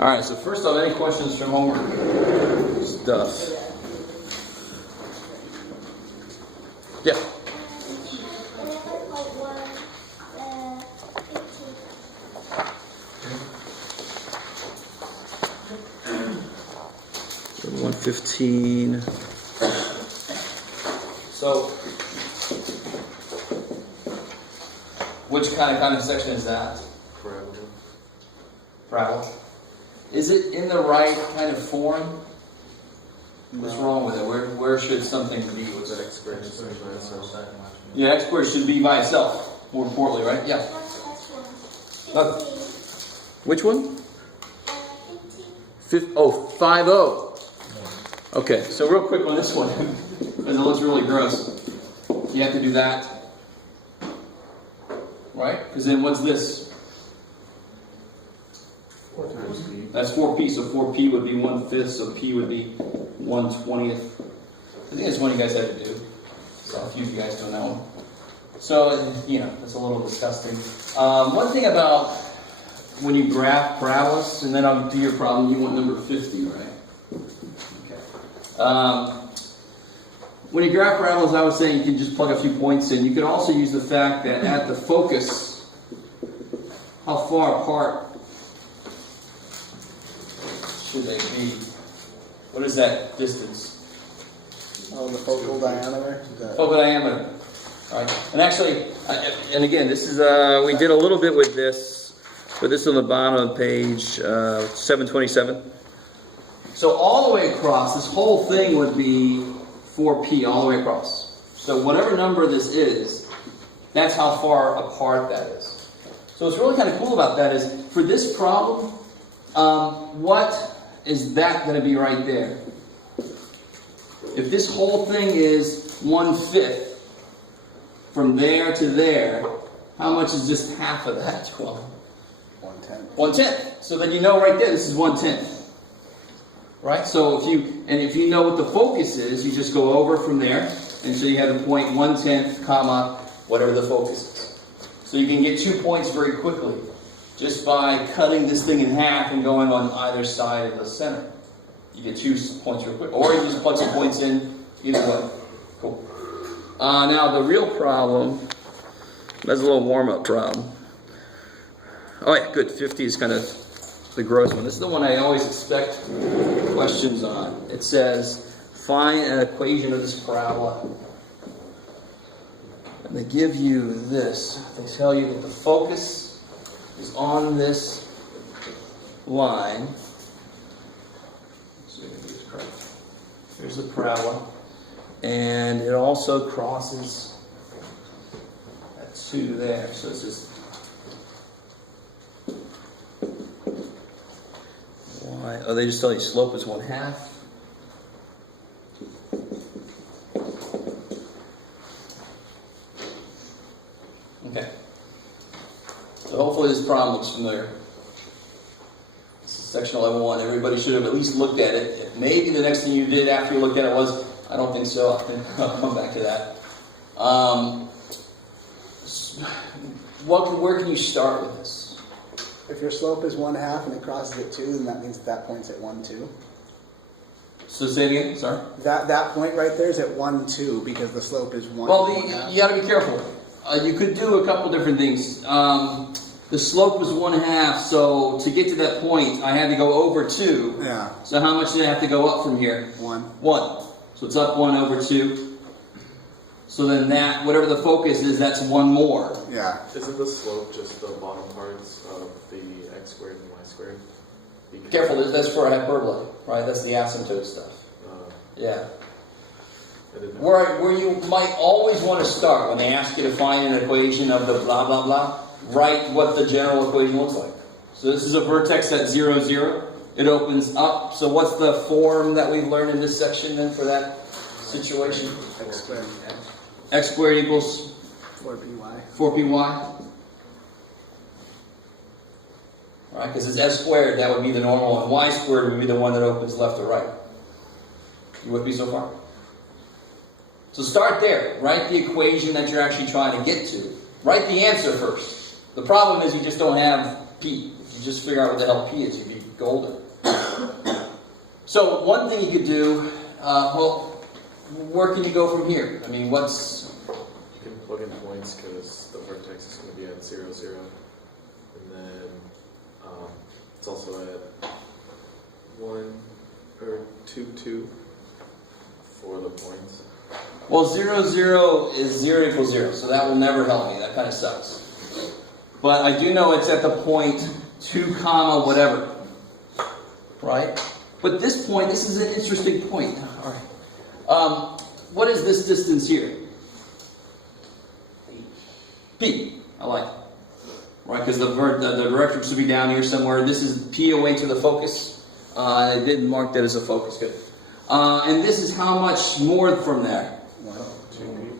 All right, so first off, any questions from homework stuff? Yeah. So 115. So, which kind of section is that? Parabola. Is it in the right kind of form? What's wrong with it? Where should something be? What's that? X squared? Yeah, X squared should be by itself, more importantly, right? Yeah. Which one? 50. Okay, so real quick on this one, because it looks really gross. You have to do that. Right? Because then what's this? 4 times p. That's 4p, so 4p would be 1/5, so p would be 1/20th. I think that's one you guys had to do. So a few of you guys don't know. So, that's a little disgusting. One thing about when you graph parabolas, and then I'll do your problem, you want number 50, right? Okay. When you graph parabolas, I was saying you can just plug a few points in. You can also use the fact that at the focus, how far apart should they be? What is that distance? Oh, the focal diameter? Focal diameter. All right. And actually, and again, this is, we did a little bit with this, but this is on the bottom of page 727. So all the way across, this whole thing would be 4p all the way across. So whatever number this is, that's how far apart that is. So what's really kind of cool about that is, for this problem, what is that going to be right there? If this whole thing is 1/5 from there to there, how much is just half of that? Well, 1/10. 1/10. So then you know right there, this is 1/10. Right? So if you know what the focus is, you just go over from there, and so you have the point 1/10, comma, whatever the focus is. So you can get 2 points very quickly, just by cutting this thing in half and going on either side of the center. You get 2 points real quick. Or you just plug some points in, either way. Cool. Now the real problem, that's a little warm-up problem. Oh yeah, good. 50 is kind of the gross one. This is the one I always expect questions on. It says, find an equation of this parabola. And they give you this. They tell you that the focus is on this line. Here's the parabola. And it also crosses that 2 there. So it's just y. Oh, they just tell you slope is 1/2. Okay. So hopefully this problem looks familiar. This is section 11.1. Everybody should have at least looked at it. Maybe the next thing you did after you looked at it was, I don't think so. I'll come back to that. Where can you start with this? If your slope is 1/2 and it crosses at 2, then that means that point's at 1/2. So say it again, sorry. That point right there is at 1/2 because the slope is 1. Well, you got to be careful. You could do a couple different things. The slope was 1/2, so to get to that point, I had to go over 2. Yeah. So how much did I have to go up from here? 1. 1. So it's up 1 over 2. So then that, whatever the focus is, that's 1 more. Yeah. Isn't the slope just the bottom parts of the x squared and y squared? Careful, that's for a hyperbola, right? That's the asymptote stuff. Yeah. Where you might always want to start when they ask you to find an equation of the blah, blah, blah, write what the general equation looks like. So this is a vertex at 0, 0. It opens up. So what's the form that we've learned in this section then for that situation? X squared. X squared equals 4py. 4py. Right, because it's s squared, that would be the normal, and y squared would be the one that opens left or right. You with me so far? So start there. Write the equation that you're actually trying to get to. Write the answer first. The problem is you just don't have p. If you just figure out what the hell P is, you'd be golden. So one thing you could do, well, where can you go from here? I mean, what's... You can plug in points because the vertex is going to be at 0, 0. And then it's also at 1 or 2, 2 for the points. Well, 0, 0 is 0 equals 0, so that will never help me. That kind of sucks. But I do know it's at the point 2 comma whatever, right? But this point, this is an interesting point. All right. What is this distance here? P. I like it. Right, because the direction should be down here somewhere. This is P away to the focus. I didn't mark that as a focus. Good. And this is how much more from there?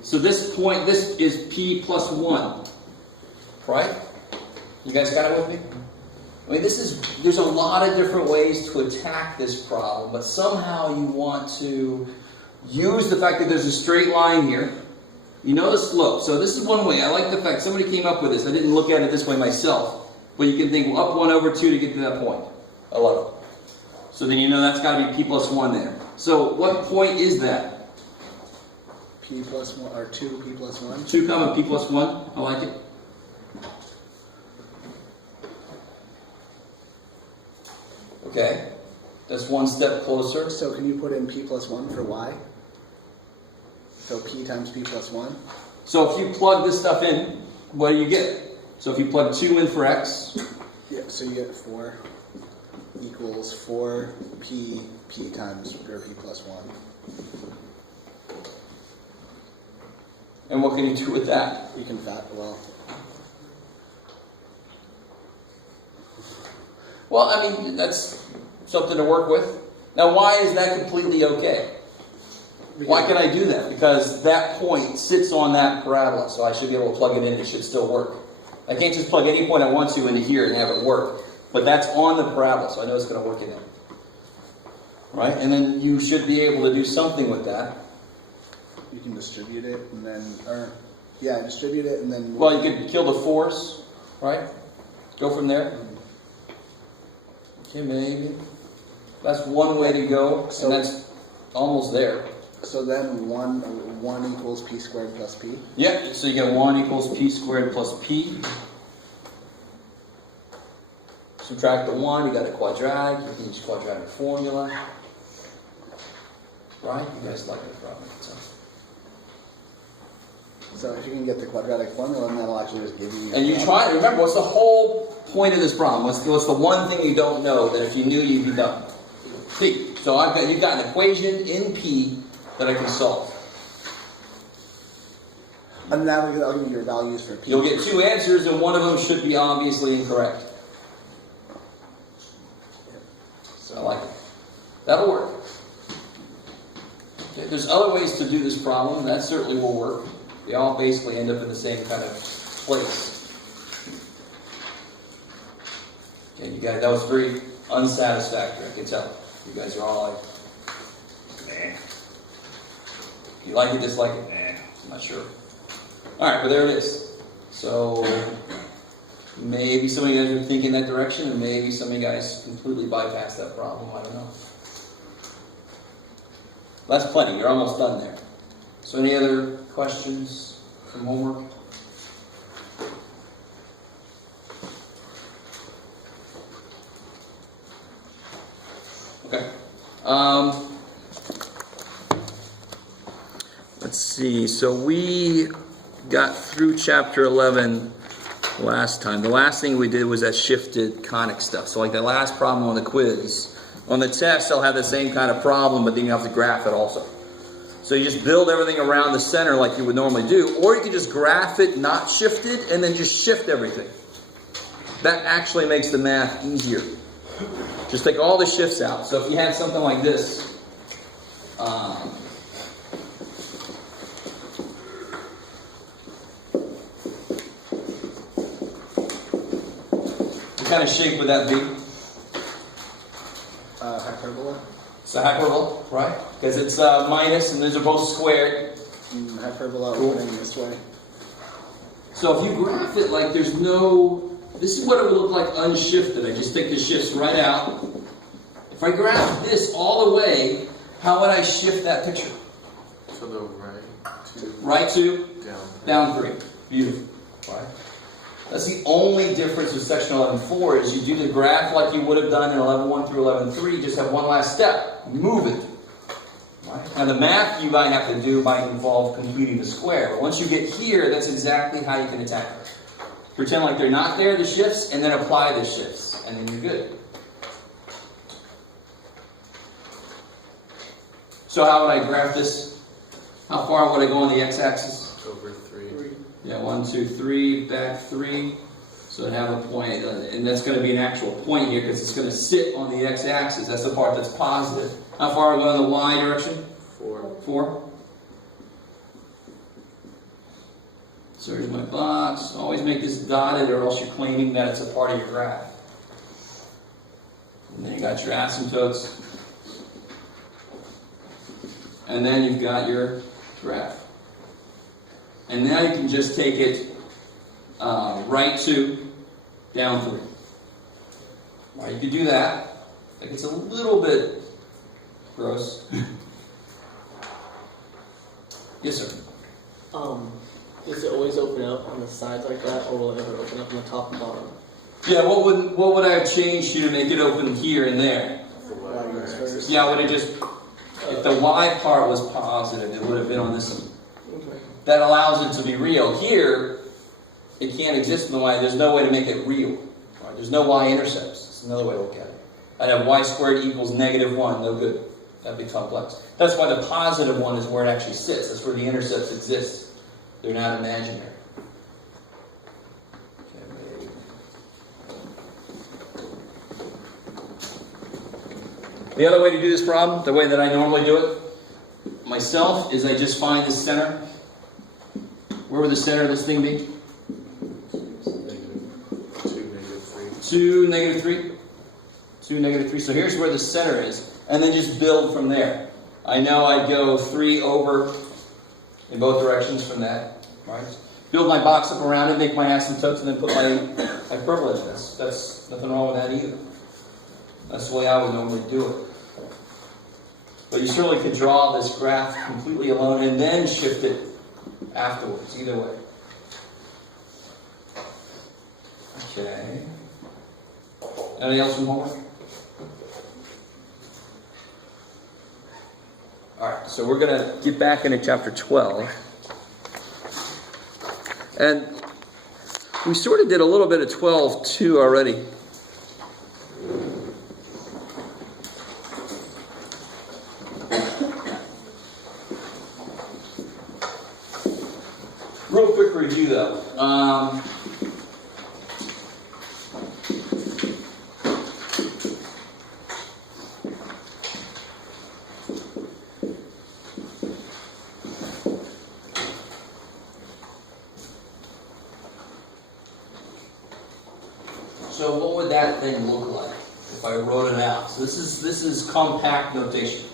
So this point, this is P plus 1. Right? You guys got it with me? I mean, there's a lot of different ways to attack this problem, but somehow you want to use the fact that there's a straight line here. You know the slope. So this is one way. I like the fact somebody came up with this. I didn't look at it this way myself. But you can think, well, up 1 over 2 to get to that point. I love it. So then you know that's got to be P plus 1 there. So what point is that? P plus 1, or 2 P plus 1? 2 comma P plus 1. I like it. Okay. That's one step closer. So can you put in P plus 1 for Y? So P times P plus 1? So if you plug this stuff in, what do you get? So if you plug 2 in for X. Yeah, so you get 4 equals 4P times, or P plus 1. And what can you do with that? You can Well, I mean, that's something to work with. Now, why is that completely okay? Why can I do that? Because that point sits on that parabola, so I should be able to plug it in. It should still work. I can't just plug any point I want to into here and have it work. But that's on the parabola, so I know it's going to work in it. Right? And then you should be able to do something with that. You can distribute it and then, distribute it and then... Well, you could kill the force, right? Go from there. Okay, maybe. That's one way to go, and that's almost there. So then 1 equals P squared plus P? Yeah, so you get 1 equals P squared plus P. Subtract the 1, you got a quadratic. You can use quadratic formula. Right? You guys like the problem. So if you can get the quadratic formula, then that'll actually just give you... And you try to remember, what's the whole point of this problem? What's the one thing you don't know that if you knew, you'd be done? P. So you've got an equation in P that I can solve. And now I'll give you your values for P. You'll get 2 answers, and one of them should be obviously incorrect. So I like it. That'll work. Okay, there's other ways to do this problem. That certainly will work. They all basically end up in the same kind of place. Okay, you guys, that was very unsatisfactory, I can tell. You guys are all like, nah. You like it, dislike it? Nah, I'm not sure. Alright, but there it is. So, maybe some of you guys are thinking that direction, and maybe some of you guys completely bypass that problem. I don't know. That's plenty. You're almost done there. So any other questions from homework? Okay. Let's see. So we got through chapter 11 last time. The last thing we did was that shifted conic stuff. So like the last problem on the quiz. On the test, they'll have the same kind of problem, but then you have to graph it also. So you just build everything around the center like you would normally do, or you can just graph it not shifted and then just shift everything. That actually makes the math easier. Just take all the shifts out. So if you had something like this, what kind of shape would that be? Hyperbola. It's a hyperbola, right? Because it's minus and these are both squared. Hyperbola opening this way. So if you graph it like there's no this is what it would look like unshifted. I just take the shifts right out. If I graph this all the way, how would I shift that picture? To the right, to Right 2, down. down 3. Beautiful. Right. That's the only difference with section 11.4 is you do the graph like you would have done in 11.1 through 11.3. You just have one last step. Move it. Right. Now the math you might have to do might involve completing the square. But once you get here, that's exactly how you can attack it. Pretend like they're not there, the shifts, and then apply the shifts. And then you're good. So how would I graph this? How far would I go on the x-axis? Over 3. Yeah, 1, 2, 3, back 3. So I'd have a point, and that's going to be an actual point here because it's going to sit on the x-axis. That's the part that's positive. How far are we going in the y direction? 4. 4. So here's my box. Always make this dotted or else you're claiming that it's a part of your graph. And then you got your asymptotes. And then you've got your graph. And now you can just take it right 2, down 3. Right, you can do that. Like it's a little bit gross. Yes, sir. Does it always open up on the sides like that, or will it ever open up on the top and bottom? Yeah, what would I have changed here to make it open here and there? The y axis. Yeah, would it just, if the y part was positive, it would have been on this one. Okay. That allows it to be real. Here, it can't exist in the y. There's no way to make it real. Right? There's no y-intercepts. It's another way to look at it. I'd have y squared equals -1. No good. That'd be complex. That's why the positive one is where it actually sits. That's where the intercepts exist. They're not imaginary. The other way to do this problem, the way that I normally do it, myself, is I just find the center. Where would the center of this thing be? -2, -3. 2, -3. 2, -3. So here's where the center is. And then just build from there. I know I'd go 3 over in both directions from that. Right? Build my box up around it, make my asymptotes, and then put my hyperbola in. That's nothing wrong with that either. That's the way I would normally do it. But you certainly could draw this graph completely alone and then shift it afterwards, either way. Okay. Anything else from homework? Alright, so we're going to get back into chapter 12. And we sort of did a little bit of 12-2 already. Real quick review though. So what would that thing look like if I wrote it out? So this is compact notation.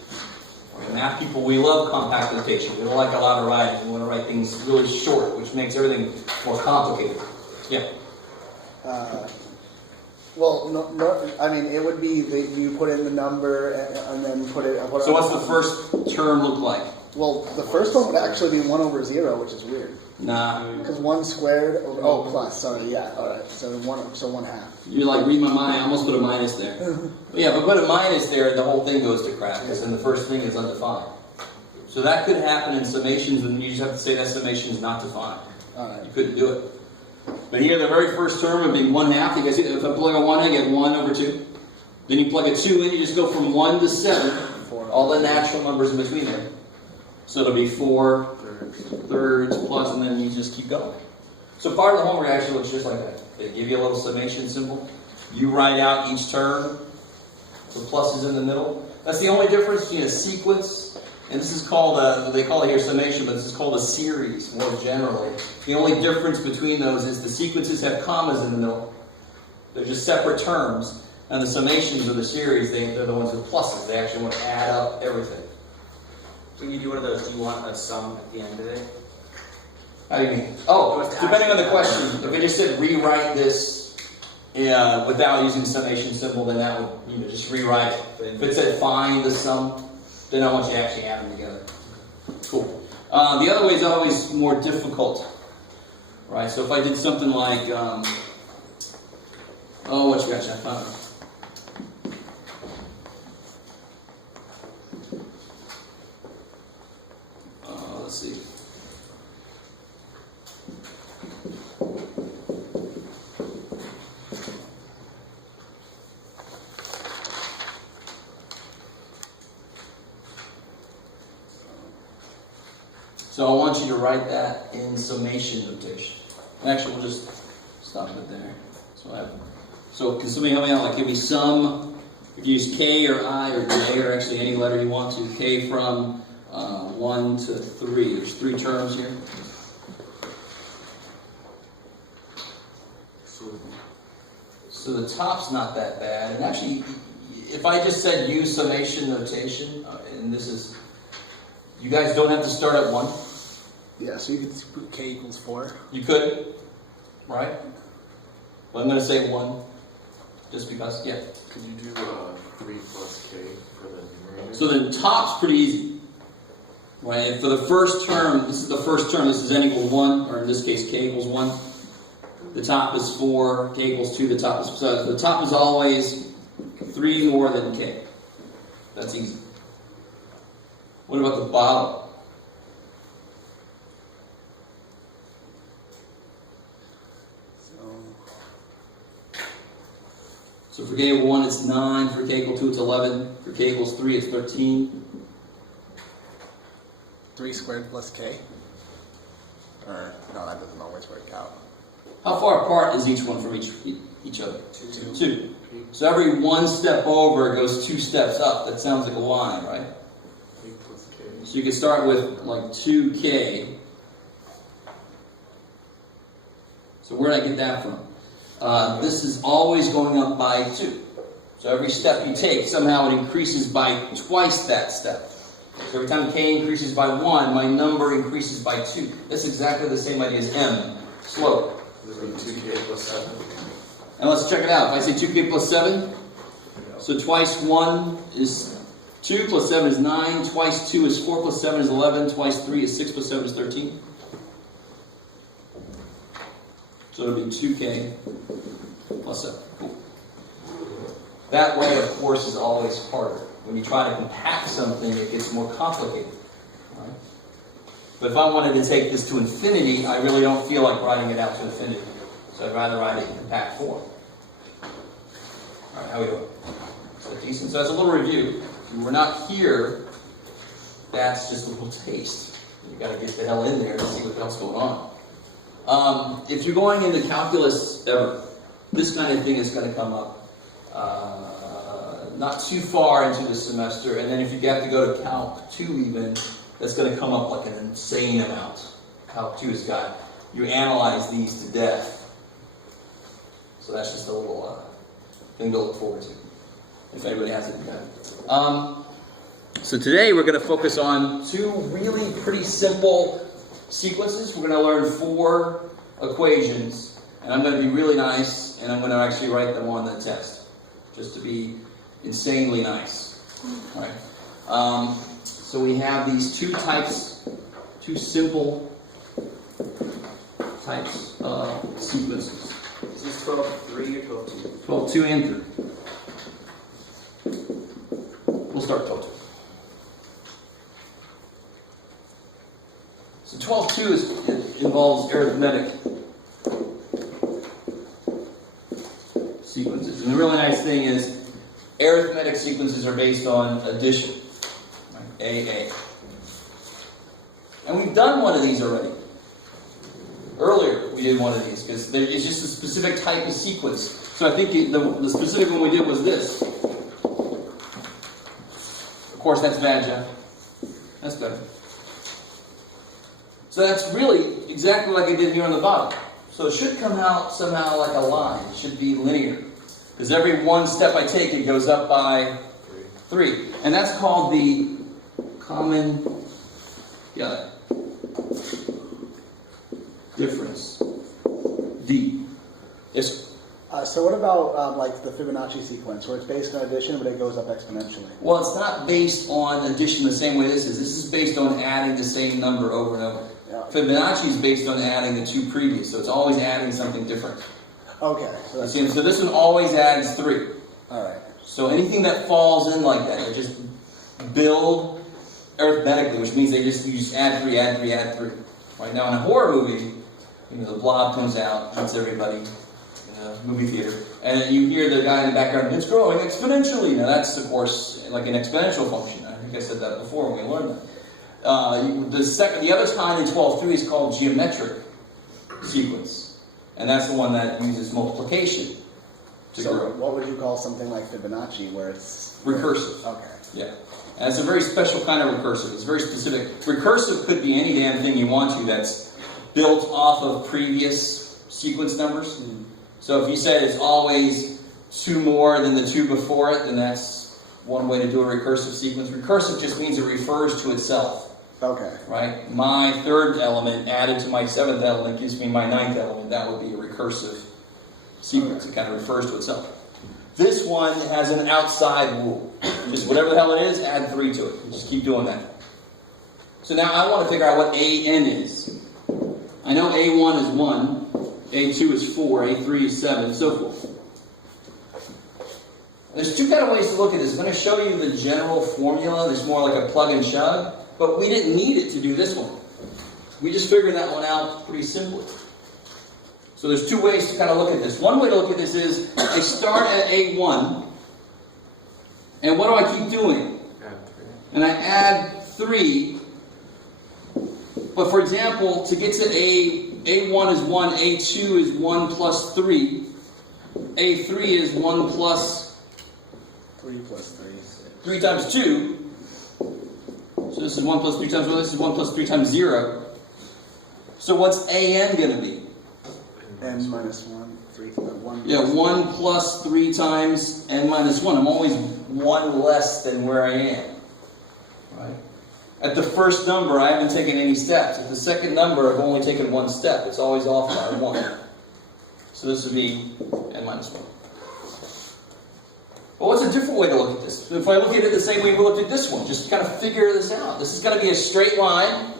Math people, we love compact notation. We don't like a lot of writing. We want to write things really short, which makes everything more complicated. Yeah. Well, no, I mean, it would be that you put in the number and then put it. So what's the first term look like? Well, the first one would actually be 1 over 0, which is weird. Nah. Because 1 squared. Oh, plus. Sorry. Yeah. All right. So 1/2. You like read my mind. I almost put a minus there. But yeah, but put a minus there, the whole thing goes to crap because then the first thing is undefined. So that could happen in summations, and you just have to say that summation is not defined. All right. You couldn't do it. But here, the very first term would be 1/2. You guys see that? If I plug a 1 in, I get 1 over 2. Then you plug a 2 in, you just go from 1 to 7. All the natural numbers in between there. So it'll be 4 thirds plus, and then you just keep going. So part of the homework actually looks just like that. They give you a little summation symbol. You write out each term. The plus is in the middle. That's the only difference between a sequence, and this is called they call it here summation, but this is called a series more generally. The only difference between those is the sequences have commas in the middle. They're just separate terms. And the summations or the series, they're the ones with pluses. They actually want to add up everything. When you do one of those, do you want a sum at the end of it? How do you mean? Oh, depending on the question. If it just said rewrite this without using the summation symbol, then that would just rewrite it. But if it said find the sum, then I want you to actually add them together. Cool. The other way is always more difficult, right? So if I did something like, what you got? I found it. Let's see. So I want you to write that in summation notation. Actually, we'll just stop it there. So can somebody help me out? Like, give me sum. You can use K or I or J or actually any letter you want to. K from 1 to 3. There's 3 terms here. So the top's not that bad. And actually, if I just said use summation notation, and this is, you guys don't have to start at 1. Yeah, so you could put K equals 4. You could, right? Well, I'm going to say 1, just because, yeah. Could you do 3 plus K for the numerator? So the top's pretty easy, right? And for the first term, this is the first term, this is n equals 1, or in this case, K equals 1. The top is 4, K equals 2, the top is, so the top is always 3 more than K. That's easy. What about the bottom? So for K equal 1, it's 9. For K equal 2, it's 11. For K equals 3, it's 13. 3 squared plus K? Or, no, that doesn't always work out. How far apart is each one from each other? 2. 2. So every 1 step over goes 2 steps up. That sounds like a line, right? Plus K. So you can start with like 2K. So where did I get that from? This is always going up by 2. So every step you take, somehow it increases by twice that step. So every time K increases by 1, my number increases by 2. That's exactly the same idea as M, slope. This would be 2K plus 7. And let's check it out. If I say 2K plus 7, so twice 1 is 2, plus 7 is 9, twice 2 is 4, plus 7 is 11, twice 3 is 6, plus 7 is 13. So it'll be 2K plus 7. Cool. That way, of course, is always harder. When you try to compact something, it gets more complicated. Right? But if I wanted to take this to infinity, I really don't feel like writing it out to infinity. So I'd rather write it in compact form. All right, how we doing? Is that decent? So that's a little review. If we're not here, that's just a little taste. You've got to get the hell in there to see what else is going on. If you're going into calculus ever, this kind of thing is going to come up not too far into the semester, and then if you have to go to Calc 2 even, that's going to come up like an insane amount. Calc 2 has got, you analyze these to death. So that's just a little thing to look forward to, if anybody has it. So today we're going to focus on 2 really pretty simple sequences. We're going to learn 4 equations, and I'm going to be really nice, and I'm going to actually write them on the test, just to be insanely nice. All right. So we have these 2 types, 2 simple types of sequences. Is this 12-3 or 12-2? 12-2 and 3. We'll start 12-2. So 12-2 involves arithmetic sequences. And the really nice thing is arithmetic sequences are based on addition. Right? AA. And we've done one of these already. Earlier we did one of these because it's just a specific type of sequence. So I think the specific one we did was this. Of course that's bad, Jeff. That's better. So that's really exactly like I did here on the bottom. So it should come out somehow like a line. It should be linear. Because every 1 step I take, it goes up by 3. And that's called the common difference. D. Yes. So what about like the Fibonacci sequence, where it's based on addition, but it goes up exponentially? Well, it's not based on addition the same way this is. This is based on adding the same number over and over. Yeah. Fibonacci is based on adding the two previous, so it's always adding something different. Okay. So that's See, so this one always adds 3. all right. So anything that falls in like that, they just build arithmetically, which means you just add 3, add 3, add 3. Right now in a horror movie, the blob comes out, hits everybody in a movie theater, and then you hear the guy in the background, it's growing exponentially. Now that's, of course, like an exponential function. I think I said that before when we learned that. The other kind in 12.3 is called geometric sequence, and that's the one that uses multiplication to So grow. what would you call something like Fibonacci, where it's Recursive. Okay. Yeah. And it's a very special kind of recursive. It's very specific. Recursive could be any damn thing you want to that's built off of previous sequence numbers. So if you said it's always 2 more than the 2 before it, then that's one way to do a recursive sequence. Recursive just means it refers to itself. Okay. Right? My 3rd element added to my 7th element gives me my 9th element. That would be a recursive sequence. It kind of refers to itself. This one has an outside rule. Just whatever the hell it is, add 3 to it. Just keep doing that. So now I want to figure out what AN is. I know A1 is 1, A2 is 4, A3 is 7, and so forth. There's 2 kind of ways to look at this. I'm going to show you the general formula. There's more like a plug and chug. But we didn't need it to do this one. We just figured that one out pretty simply. So there's 2 ways to kind of look at this. One way to look at this is, I start at A1, and what do I keep doing? Add 3. And I add 3, but for example, to get to A1 is 1, A2 is 1 plus 3, A3 is 1 plus 3 plus 3. 3 times 2, so this is 1 plus 3 times 1, this is 1 plus 3 times 0. So what's AN going to be? N minus 1, 3, 1. Yeah, 1 plus 3 times n minus 1. I'm always 1 less than where I am. Right? At the first number, I haven't taken any steps. At the second number, I've only taken 1 step. It's always off by 1. So this would be n minus 1. But what's a different way to look at this? If I look at it the same way we looked at this one, just kind of figure this out. This is going to be a straight line.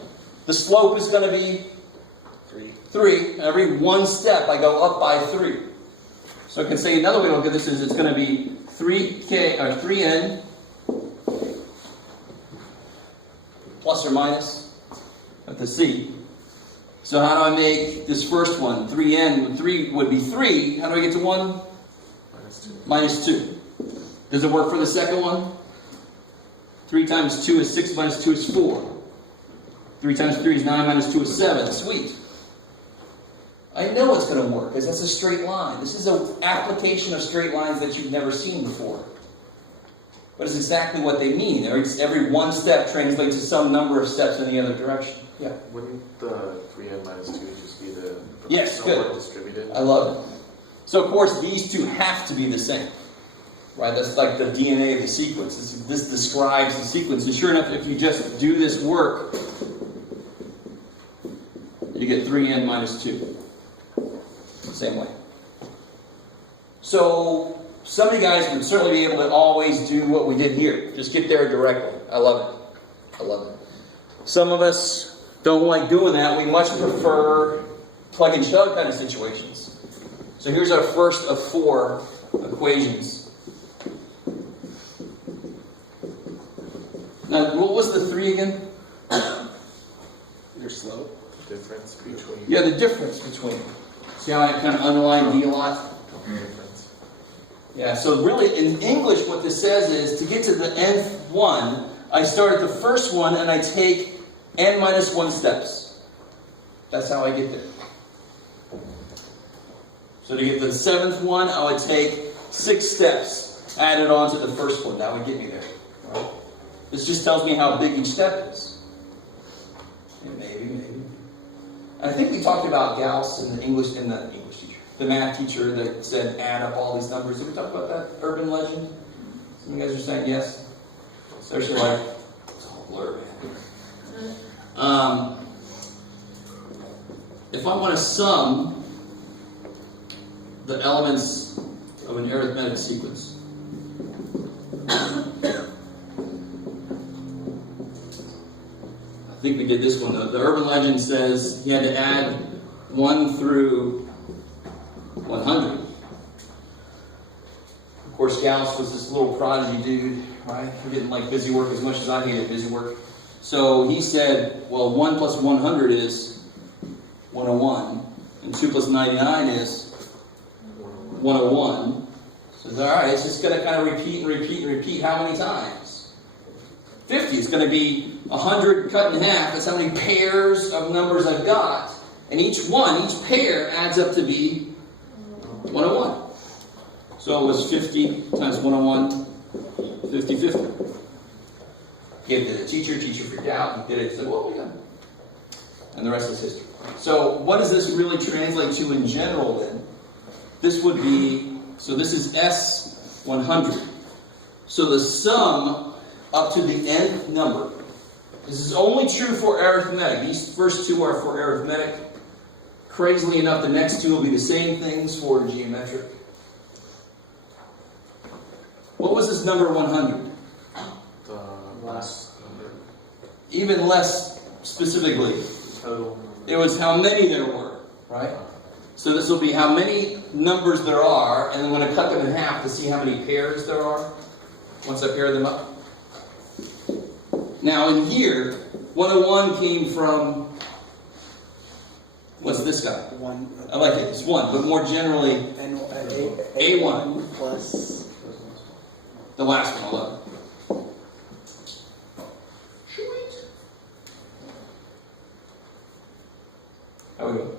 The slope is going to be 3. Every 1 step, I go up by 3. So I can say another way to look at this is it's going to be 3n plus or minus at the c. So how do I make this first one? 3n, 3 would be 3. How do I get to 1? Minus 2. Does it work for the second one? 3 times 2 is 6, minus 2 is 4. 3 times 3 is 9, minus 2 is 7. Sweet. I know it's going to work, because that's a straight line. This is an application of straight lines that you've never seen before. But it's exactly what they mean. Every 1 step translates to some number of steps in the other direction. Yeah. Wouldn't the 3n minus 2 just be the Yes, good. distributed? I love it. So of course these 2 have to be the same. Right? That's like the DNA of the sequence. This describes the sequence. And sure enough, if you just do this work, you get 3n minus 2. Same way. So some of you guys would certainly be able to always do what we did here. Just get there directly. I love it. I love it. Some of us don't like doing that. We much prefer plug and chug kind of situations. So here's our first of 4 equations. Now, what was the 3 again? Your slope. Difference between. Yeah, the difference between. See how I kind of underline D a lot? Difference. Yeah, so really in English what this says is to get to the nth one, I start at the first one and I take n minus 1 steps. That's how I get there. So to get to the 7th one, I would take 6 steps added on to the first one. That would get me there. Right? This just tells me how big each step is. And maybe. I think we talked about Gauss in the English teacher, the math teacher that said add up all these numbers. Did we talk about that urban legend? Some of you guys are saying yes. There's your life. It's all blur, man. If I want to sum the elements of an arithmetic sequence. I think we did this one though. The urban legend says he had to add 1 through 100. Of course, Gauss was this little prodigy dude, right? He didn't like busy work as much as I hated busy work. So he said, well, 1 plus 100 is 101, and 2 plus 99 is 101. So all right, it's just going to kind of repeat and repeat and repeat how many times? 50. It's going to be 100 cut in half. That's how many pairs of numbers I've got. And each pair adds up to be 101. So it was 50 times 101, 50, 50. Gave it to the teacher freaked out, he did it, said, well, we got it. And the rest is history. So what does this really translate to in general then? This would be, so this is S100. So the sum up to the nth number. This is only true for arithmetic. These first two are for arithmetic. Crazily enough, the next two will be the same things for geometric. What was this number 100? The last number. Even less specifically. Total. It was how many there were, right? So this will be how many numbers there are, and I'm going to cut them in half to see how many pairs there are once I pair them up. Now in here, 101 came from, what's this guy? 1. I like it, it's 1, but more generally, A1 plus the last one, 11. How we go?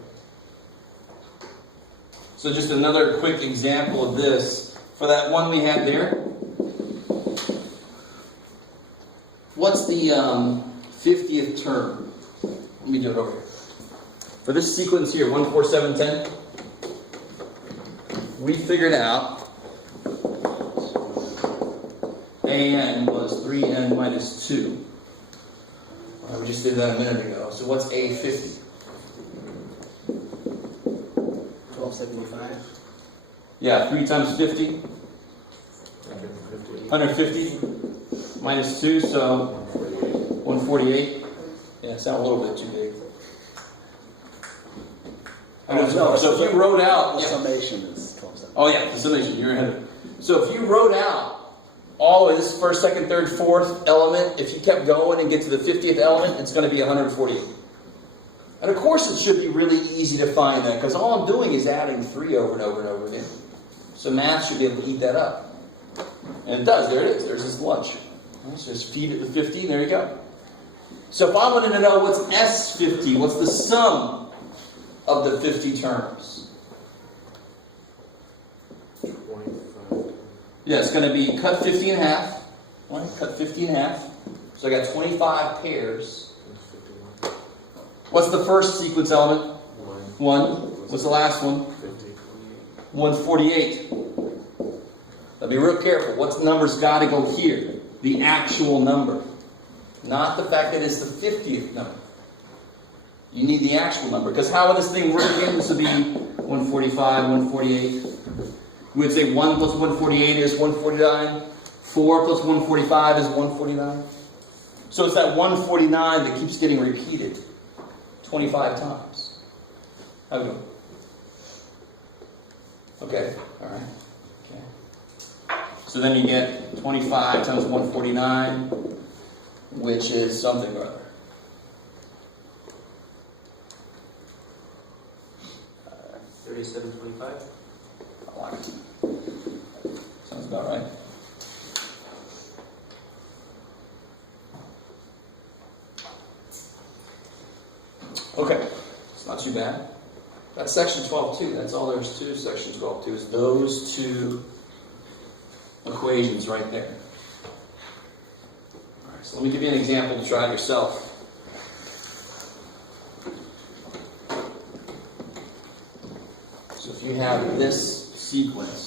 So just another quick example of this. For that one we had there, what's the 50th term? Let me do it over here. For this sequence here, 1, 4, 7, 10, we figured out AN was 3N minus 2. We just did that a minute ago. So what's A50? 1275. Yeah, 3 times 50? 150 minus 2, so 148. Yeah, sound a little bit too big. So if you wrote out... The Yeah. summation is 1275. Oh yeah, the summation, you're ahead of it. So if you wrote out all of this first, second, third, fourth element, if you kept going and get to the 50th element, it's going to be 148. And of course it should be really easy to find that, because all I'm doing is adding 3 over and over and over again. So math should be able to eat that up. And it does, there it is, there's this lunch. So just feed it the 50, and there you go. So if I wanted to know what's S50, what's the sum of the 50 terms? 25. Yeah, it's going to be cut 50 in half. Right? Cut 50 in half. So I got 25 pairs. 51. What's the first sequence element? 1. 1. What's the last one? 50. 148. Let me be real careful. What's number's got to go here? The actual number. Not the fact that it's the 50th number. You need the actual number. Because how would this thing work again? This would be 145, 148. We would say 1 plus 148 is 149. 4 plus 145 is 149. So it's that 149 that keeps getting repeated 25 times. How we doing? Okay, all right. Okay. So then you get 25 times 149, which is something or other. $37.25. I like it. Sounds about right. Okay, it's not too bad. That's section 12.2. That's all there is to section 12.2 is those two equations right there. All right, so let me give you an example to try it yourself. So if you have this sequence,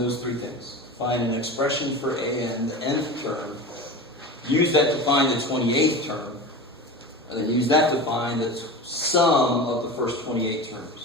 those three things. Find an expression for an, the nth term. Use that to find the 28th term. And then use that to find the sum of the first 28 terms.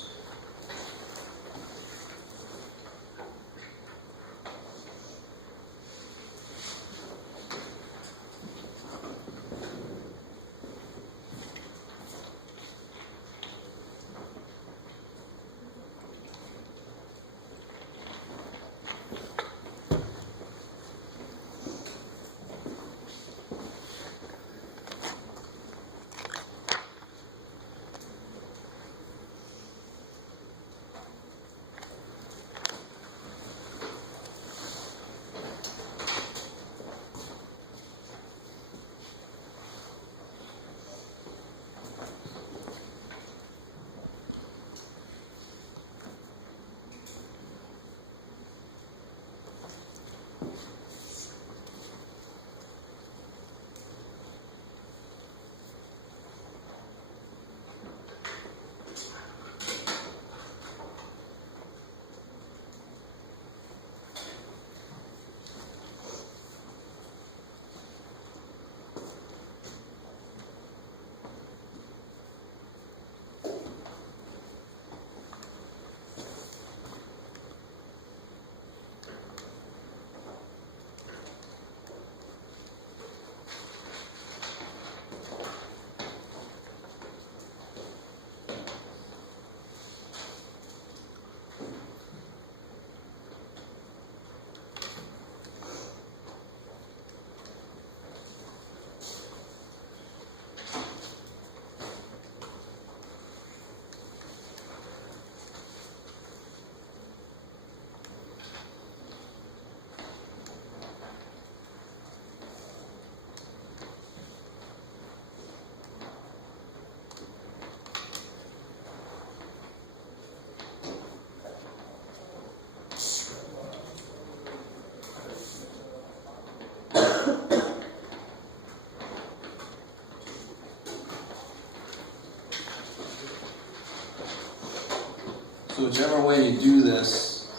So whichever way you do this,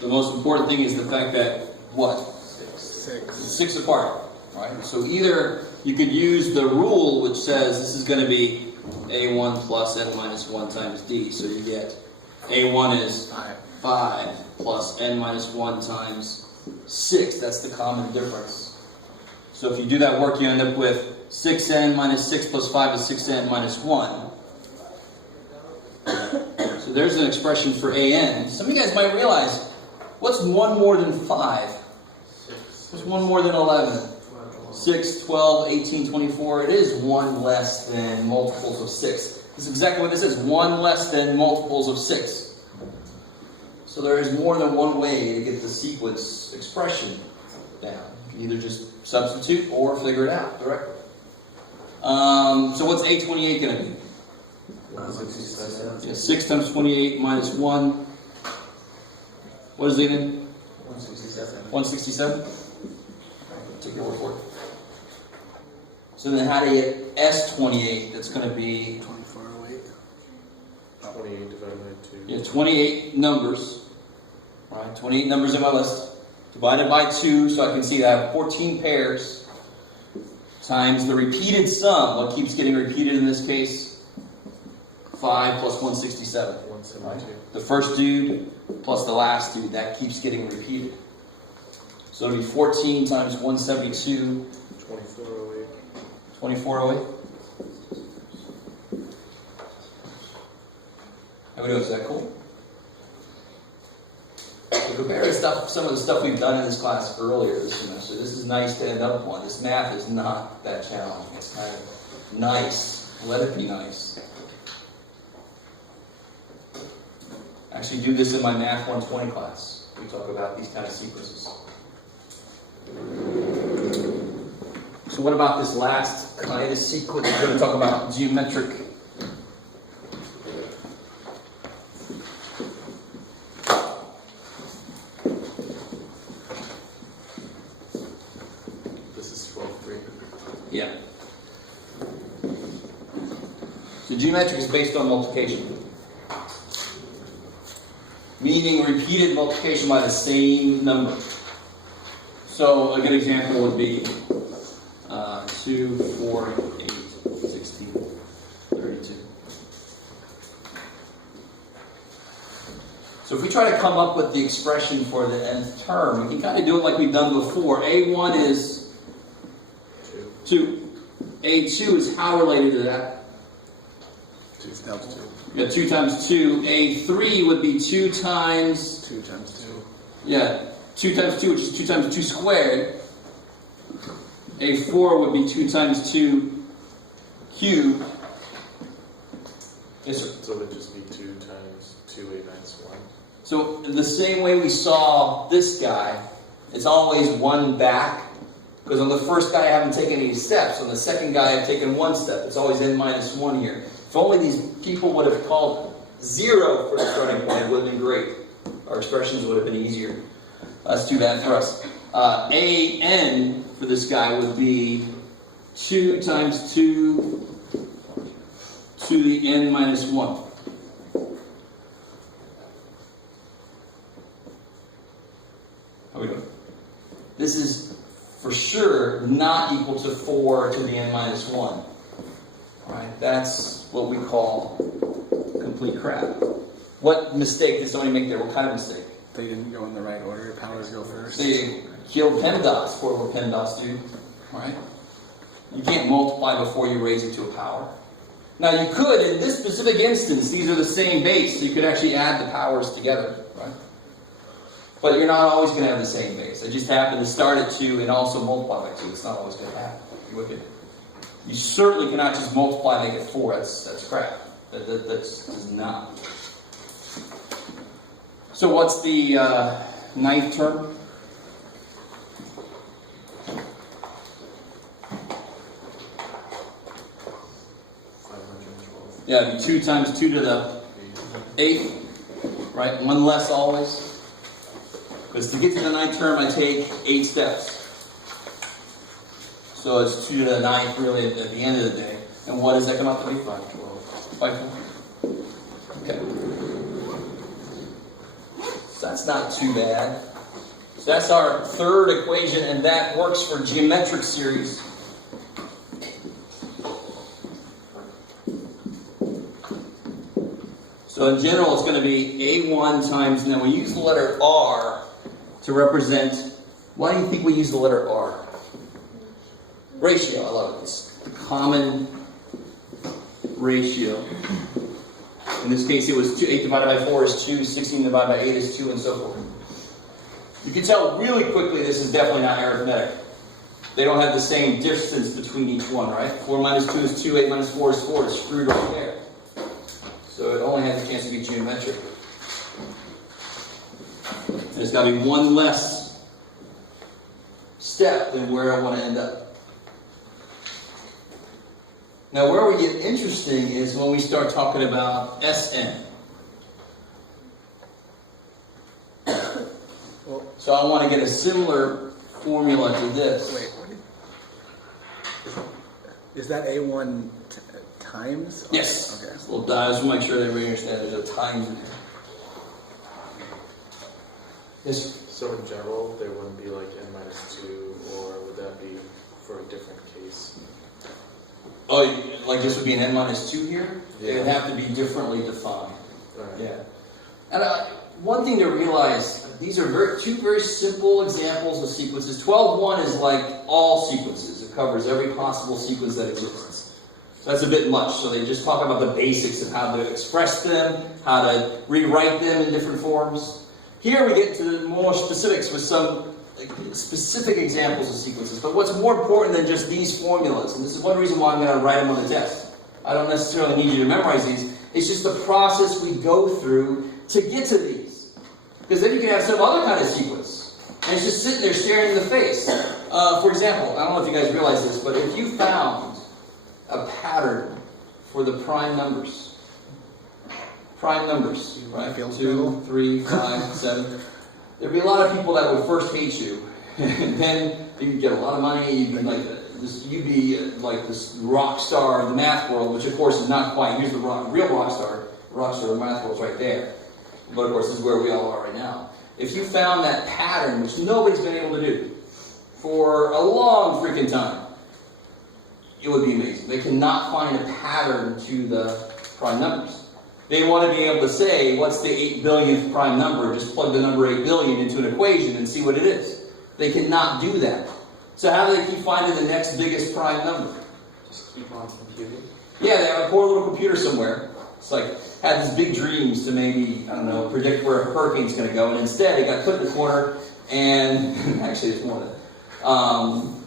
the most important thing is the fact that, what? 6. 6 apart, right? So either you could use the rule which says this is going to be a1 plus n minus 1 times d. So you get a1 is 5 plus n minus 1 times 6. That's the common difference. So if you do that work, you end up with 6n minus 6 plus 5 is 6n minus 1. So there's an expression for an. Some of you guys might realize, what's 1 more than 5? What's 1 more than 11? 6, 12, 18, 24. It is 1 less than multiples of 6. That's exactly what this is. 1 less than multiples of 6. So there is more than one way to get the sequence expression down. You can either just substitute or figure it out directly. So what's A28 going to be? 167. Yeah, 6 times 28 minus 1. What is it again? 167. 167? Take your word for it. So then how do you get S28? That's going to be 2408. 28 divided by 2. yeah, 28 numbers. Right, 28 numbers in my list. Divided by 2, so I can see that I have 14 pairs times the repeated sum. What keeps getting repeated in this case? 5 plus 167. 172. The first dude plus the last dude, that keeps getting repeated. So it'll be 14 times 172. 2408. 2408. How we doing? Is that cool? So compared to some of the stuff we've done in this class earlier this semester, this is nice to end up on. This math is not that challenging. It's kind of nice. Let it be nice. Actually do this in my Math 120 class. We talk about these kind of sequences. So what about this last kind of sequence? We're going to talk about geometric. This is 12.3. Yeah. So geometric is based on multiplication. Meaning meaning repeated multiplication by the same number. So a good example would be 2, 4, 8, 16, 32. So if we try to come up with the expression for the nth term, we can kind of do it like we've done before. A1 is 2. A2 is how related to that? 2 times 2. Yeah, 2 times 2. A3 would be 2 times... 2 times 2. Yeah, 2 times 2, which is 2 times 2 squared. A4 would be 2 times 2 cubed. Yes, sir. So it would just be 2 times 2a minus 1. So in the same way we saw this guy, it's always 1 back. Because on the first guy I haven't taken any steps. On the second guy I've taken 1 step. It's always n minus 1 here. If only these people would have called 0 for the starting point, it would have been great. Our expressions would have been easier. That's too bad for us. An for this guy would be 2 times 2 to the n minus 1. How we doing? This is for sure not equal to 4 to the n minus 1. Right? That's what we call complete crap. What mistake did somebody make there? What kind of mistake? They didn't go in the right order. Powers go first. They killed PEMDAS, for what PEMDAS do. Right? You can't multiply before you raise it to a power. Now you could, in this specific instance, these are the same base, so you could actually add the powers together. Right? But you're not always going to have the same base. I just happen to start at 2 and also multiply by 2. It's not always going to happen. You certainly cannot just multiply and make it 4. That's crap. That's not. So what's the ninth term? Yeah, it'd be 2 times 2 to the 8th. Right? 1 less always. Because to get to the ninth term, I take 8 steps. So it's 2 to the 9th, really, at the end of the day. And what does that come out to be? 512. 512. Okay. So that's not too bad. So that's our third equation, and that works for geometric series. So in general, it's going to be A1 times, now we use the letter R to represent, why do you think we use the letter R? Ratio, I love it. It's the common ratio. In this case, it was 8 divided by 4 is 2, 16 divided by 8 is 2, and so forth. You can tell really quickly this is definitely not arithmetic. They don't have the same distance between each one, right? 4 minus 2 is 2, 8 minus 4 is 4. It's screwed right there. So it only has a chance to be geometric. There's got to be 1 less step than where I want to end up. Now, where we get interesting is when we start talking about Sn. So I want to get a similar formula to this. Wait, is that A1 times? Yes. Okay. It's a little I just want to make sure that everybody understands there's a times in there. Yes. So in general, there wouldn't be like n minus 2, or would that be for a different case? Oh, like this would be an n minus 2 here? Yeah. It would have to be differently defined. Right. Yeah. And one thing to realize, these are two very simple examples of sequences. 12.1 is like all sequences. It covers every possible sequence that exists. So that's a bit much. So they just talk about the basics of how to express them, how to rewrite them in different forms. Here we get to the more specifics with some specific examples of sequences. But what's more important than just these formulas, and this is one reason why I'm going to write them on the test. I don't necessarily need you to memorize these. It's just the process we go through to get to these. Because then you can have some other kind of sequence. And it's just sitting there staring in the face. For example, I don't know if you guys realize this, but if you found a pattern for the prime numbers, right? 2, 3, 5, 7. There'd be a lot of people that would first hate you, and then you'd get a lot of money. You'd be like this rock star of the math world, which of course is not quite. Here's the real rock star. The rock star of the math world is right there. but of course this is where we all are right now. If you found that pattern, which nobody's been able to do for a long freaking time, it would be amazing. They cannot find a pattern to the prime numbers. They want to be able to say, what's the 8 billionth prime number? Just plug the number 8 billion into an equation and see what it is. They cannot do that. So how do they keep finding the next biggest prime number? Just keep on computing. Yeah, they have a poor little computer somewhere. It's like, had these big dreams to maybe, I don't know, predict where a hurricane's going to go, and instead it got put in the corner, and actually it's more than that.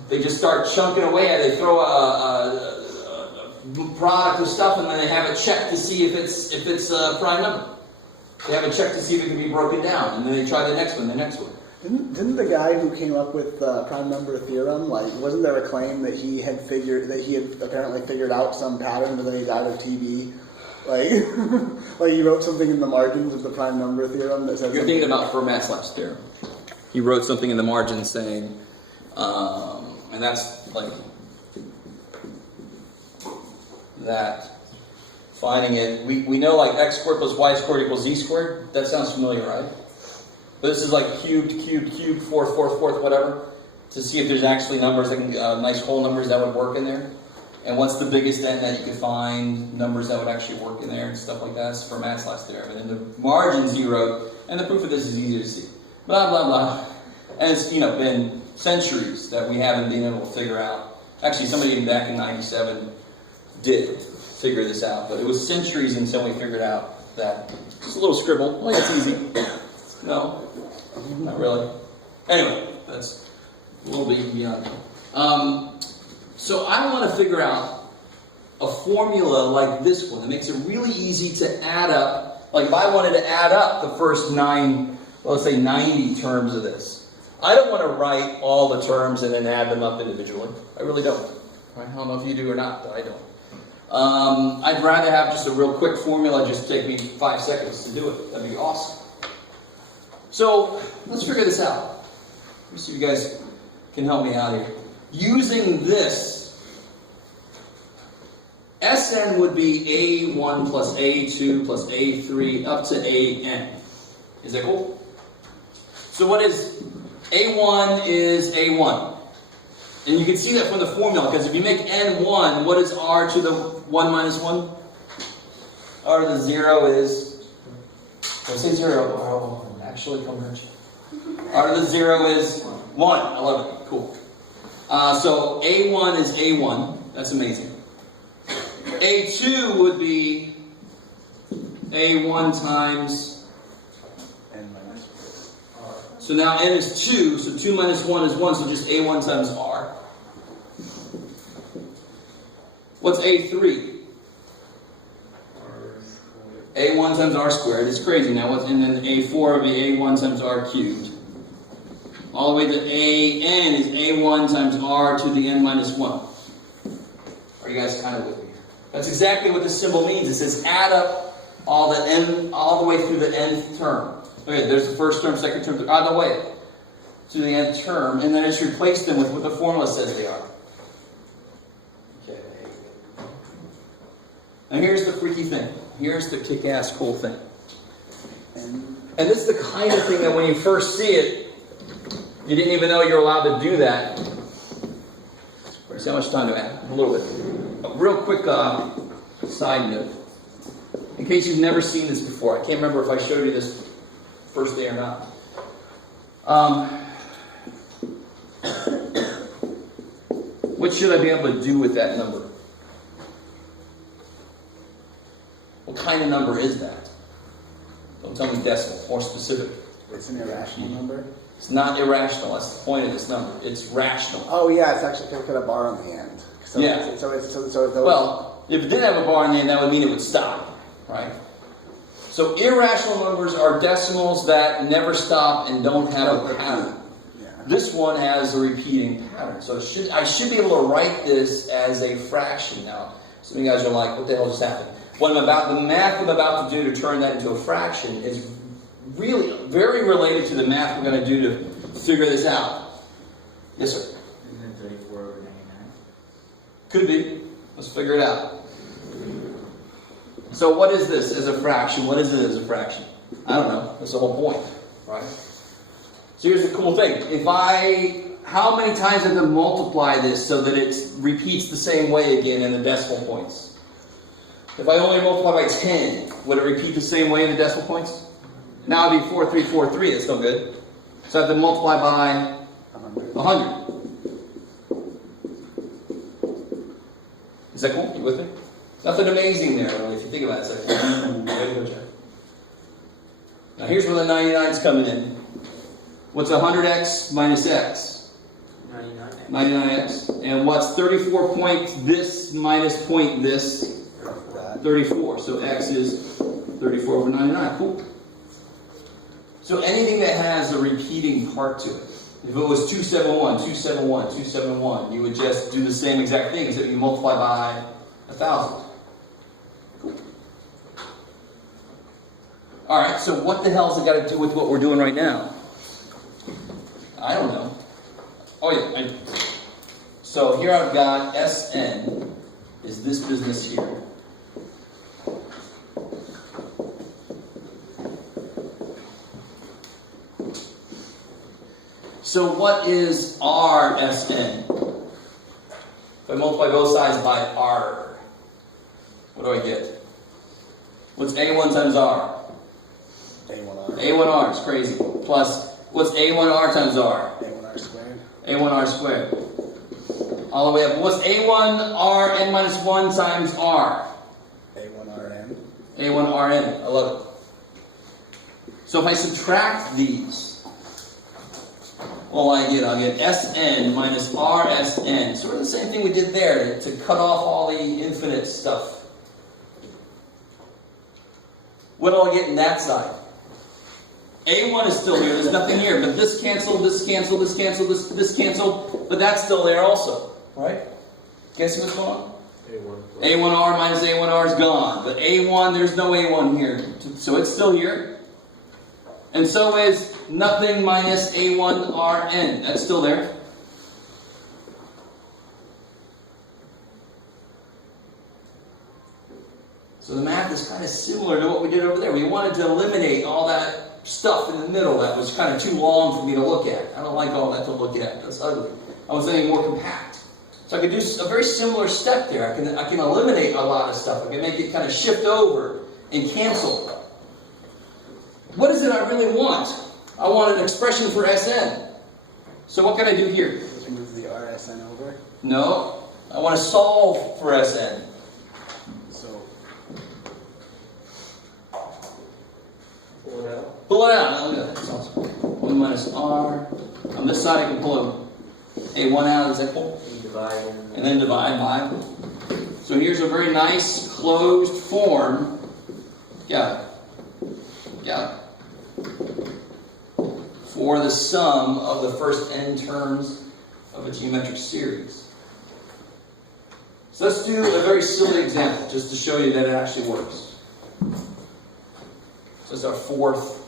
They just start chunking away at it. They throw a product of stuff, and then they have it checked to see if it's a prime number. They have it checked to see if it can be broken down, and then they try the next one. Didn't the guy who came up with the prime number theorem, like, wasn't there a claim that he had apparently figured out some pattern, but then he died of TB? Like, like he wrote something in the margins of the prime number theorem that said. You're thinking about Fermat's theorem. He wrote something in the margins saying, and that's like that. Finding it, we know like x squared plus y squared equals z squared. That sounds familiar, right? But this is like cubed, fourth, whatever, to see if there's actually numbers that can, nice whole numbers that would work in there. And what's the biggest n that you could find, numbers that would actually work in there and stuff like that. It's for Matt's last theorem. And then the margins he wrote, and the proof of this is easy to see. Blah, blah, blah. And it's, been centuries that we haven't been able to figure out. Actually, somebody back in 97 did figure this out, but it was centuries until we figured out that. Just a little scribble. Oh, yeah, it's easy. No, not really. Anyway, that's a little bit beyond. So I want to figure out a formula like this one that makes it really easy to add up. Like if I wanted to add up the first 90 terms of this, I don't want to write all the terms and then add them up individually. I really don't. I don't know if you do or not, but I don't. I'd rather have just a real quick formula, just take me 5 seconds to do it. That'd be awesome. So let's figure this out. Let me see if you guys can help me out here. Using this, Sn would be A1 plus A2 plus A3 up to An. Is that cool? So what is A1 is A1. And you can see that from the formula, because if you make N1, what is R to the 1 minus 1? R to the 0 is, did I say 0? Actually, come here. R to the 0 is 1. I love it. Cool. So A1 is A1. That's amazing. A2 would be A1 times N minus R. So now N is 2, so 2 minus 1 is 1, so just A1 times R. What's A3? A1 times R squared. It's crazy now. And then A4 would be A1 times R cubed. All the way to AN is A1 times R to the N minus 1. Are you guys kind of with me? That's exactly what this symbol means. It says add up all the way through the nth term. Okay, there's the first term, second term, all the way to the nth term, and then just replace them with what the formula says they are. Okay. Now here's the freaky thing. Here's the kick-ass cool thing. And this is the kind of thing that when you first see it, you didn't even know you're allowed to do that. There's how much time to add? A little bit. A real quick side note. In case you've never seen this before, I can't remember if I showed you this first day or not. What should I be able to do with that number? What kind of number is that? Don't tell me decimal, more specific. It's an irrational number. It's not irrational. That's the point of this number. It's rational. Oh yeah, it's actually got a bar on the end. So Yeah. Well, if it didn't have a bar in the end, that would mean it would stop, right? So irrational numbers are decimals that never stop and don't have a pattern. Yeah. This one has a repeating pattern. So I should be able to write this as a fraction now. Some of you guys are like, what the hell just happened? The math I'm about to do to turn that into a fraction is really very related to the math we're going to do to figure this out. Yes, sir? Isn't it 34 over 99? Could be. Let's figure it out. So what is this as a fraction? What is it as a fraction? I don't know. That's the whole point, right? So here's the cool thing. How many times I have to multiply this so that it repeats the same way again in the decimal points? If I only multiply by 10, would it repeat the same way in the decimal points? Now it'd be 4343. That's no good. So I have to multiply by 100. Is that cool? You with me? Nothing amazing there, really, if you think about it. It's like, there you go, Jeff. Now here's where the 99's coming in. What's 100x minus x? 99x. 99x. And what's 34 point this minus point this? 34. So x is 34 over 99. Cool. So anything that has a repeating part to it. If it was 271, 271, 271, you would just do the same exact thing, except you multiply by 1,000. Cool. Alright, so what the hell's it got to do with what we're doing right now? I don't know. Oh yeah. So here I've got Sn is this business here. So what is Rsn? If I multiply both sides by R, what do I get? What's A1 times R? A1R. A1R is crazy. Plus, what's A1R times R? A1R squared. A1R squared. All the way up. What's A1Rn minus 1 times R? A1RN. A1Rn. I love it. So if I subtract these, well, I'll get Sn minus Rsn. Sort of the same thing we did there to cut off all the infinite stuff. What do I get in that side? A1 is still here. There's nothing here. But this canceled, this canceled, this canceled, this canceled. But that's still there also. Right? Guess what's going on? A1. A1R minus A1R is gone. But A1, there's no A1 here. So it's still here. And so is nothing minus A1Rn. That's still there. So the math is kind of similar to what we did over there. We wanted to eliminate all that stuff in the middle that was kind of too long for me to look at. I don't like all that to look at. That's ugly. I want something more compact. So I could do a very similar step there. I can eliminate a lot of stuff. I can make it kind of shift over and cancel. What is it I really want? I want an expression for Sn. So what can I do here? Just move the Rsn over. No. I want to solve for Sn. So Pull it out. Pull it out. Look at that. That's awesome. 1 minus R. On this side I can pull A1 out. Is that cool? You divide. And then divide by. So here's a very nice closed form. Got it. Got it. For the sum of the first n terms of a geometric series. So let's do a very silly example, just to show you that it actually works. So it's our fourth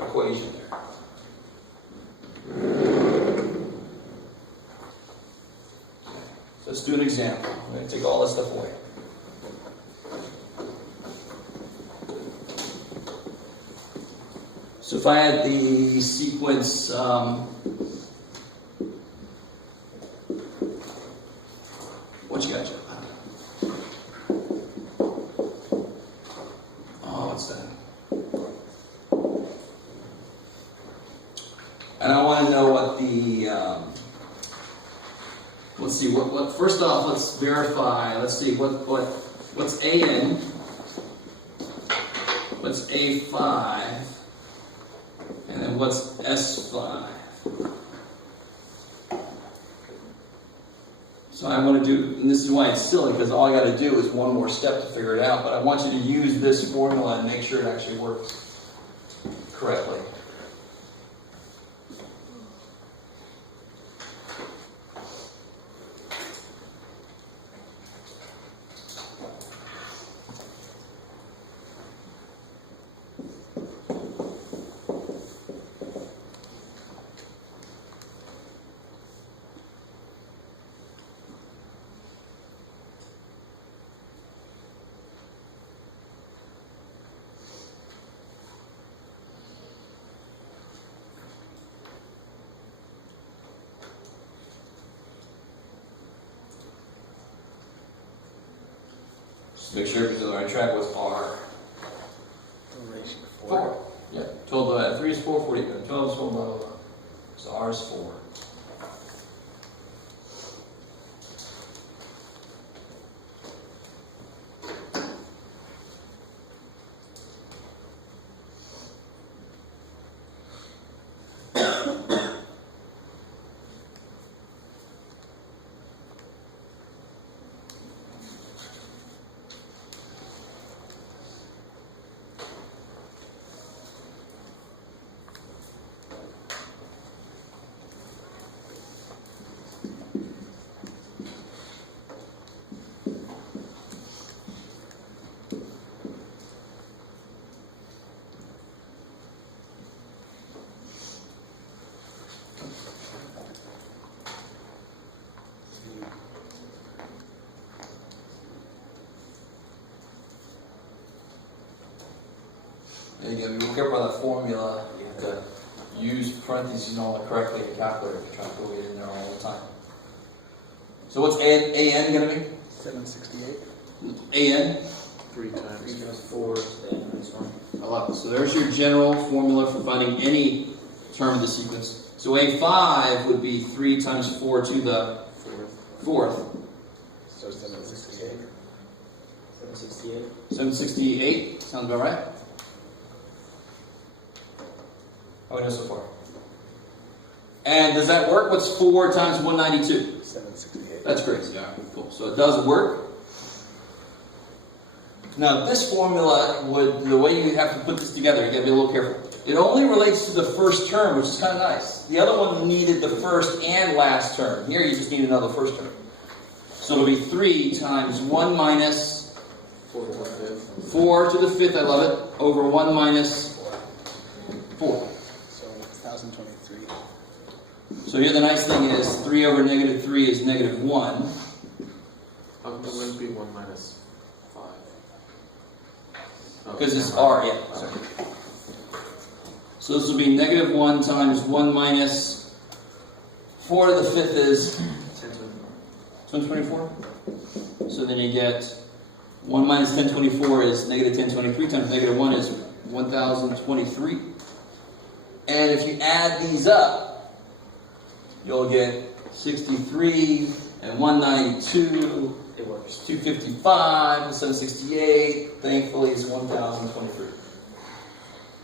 equation there. So let's do an example. I'm going to take all this stuff away. So if I had the sequence, what you got, Joe? Oh, what's that? And I want to know what the, let's see, what first off, let's verify, let's see, what's AN, what's A5, and then what's S5? So I want to do, and this is why it's silly, because all I got to do is one more step to figure it out, but I want you to use this formula and make sure it actually works correctly. Just make sure it's on the right track. What's R? The ratio 4. Yeah. 12 divided by 3 is 4. 40. 12 is 4. Blah, blah, blah. So R is 4. There you go. Be careful about that formula. You have to use parentheses and all that correctly in your calculator if you're trying to put it in there all the time. So what's AN going to be? 768. AN? 3 times 3 times 4 is the next one. I love it. So there's your general formula for finding any term of the sequence. So A5 would be 3 times 4 to the 4th. So 768. 768. 768. Sounds about right. How do we know so far? And does that work? What's 4 times 192? 768. That's crazy. Yeah, cool. So it does work. Now this formula would, the way you have to put this together, you gotta be a little careful. It only relates to the first term, which is kind of nice. The other one needed the first and last term. Here you just need another first term. So it'll be 3 times 1 minus 4 to the 5th. 4 to the 5th, I love it, over 1 minus 4. So 1023. So here the nice thing is 3 over negative 3 is negative 1. How come it wouldn't be 1 minus 5? Because it's R, yeah. Sorry. So this will be negative 1 times 1 minus 4 to the 5th is 1024. So then you get 1 minus 1024 is negative 1023 times negative 1 is 1023. And if you add these up, you'll get 63 and 192. It works. 255 and 768, thankfully, is 1023.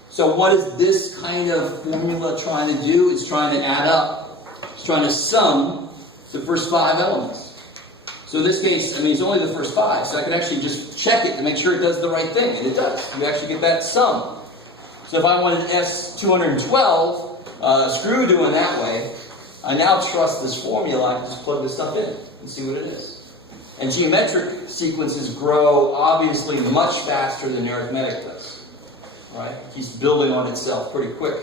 So what is this kind of formula trying to do? It's trying to add up. It's trying to sum the first 5 elements. So in this case, I mean, it's only the first 5, so I could actually just check it to make sure it does the right thing, and it does. You actually get that sum. So if I wanted S212, screw doing that way, I now trust this formula. I can just plug this stuff in and see what it is. And geometric sequences grow obviously much faster than arithmetic does. Right? It keeps building on itself pretty quick.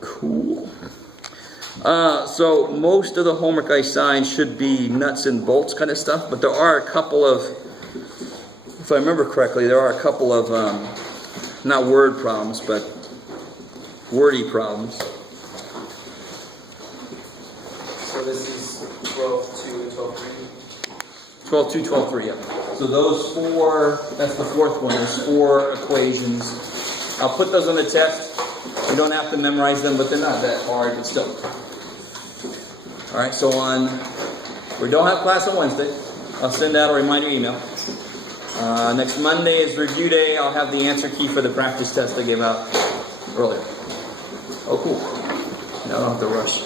Cool. So most of the homework I assign should be nuts and bolts kind of stuff, but there are a couple of, if I remember correctly, there are a couple of, not word problems, but wordy problems. So this is 12.2 and 12.3. 12.2, 12.3, yeah. So those 4, that's the 4th one, there's 4 equations. I'll put those on the test. You don't have to memorize them, but they're not that hard, but still. Alright, so we don't have class on Wednesday. I'll send out a reminder email. Next Monday is review day. I'll have the answer key for the practice test I gave out earlier. Oh, cool. Now I don't have to rush.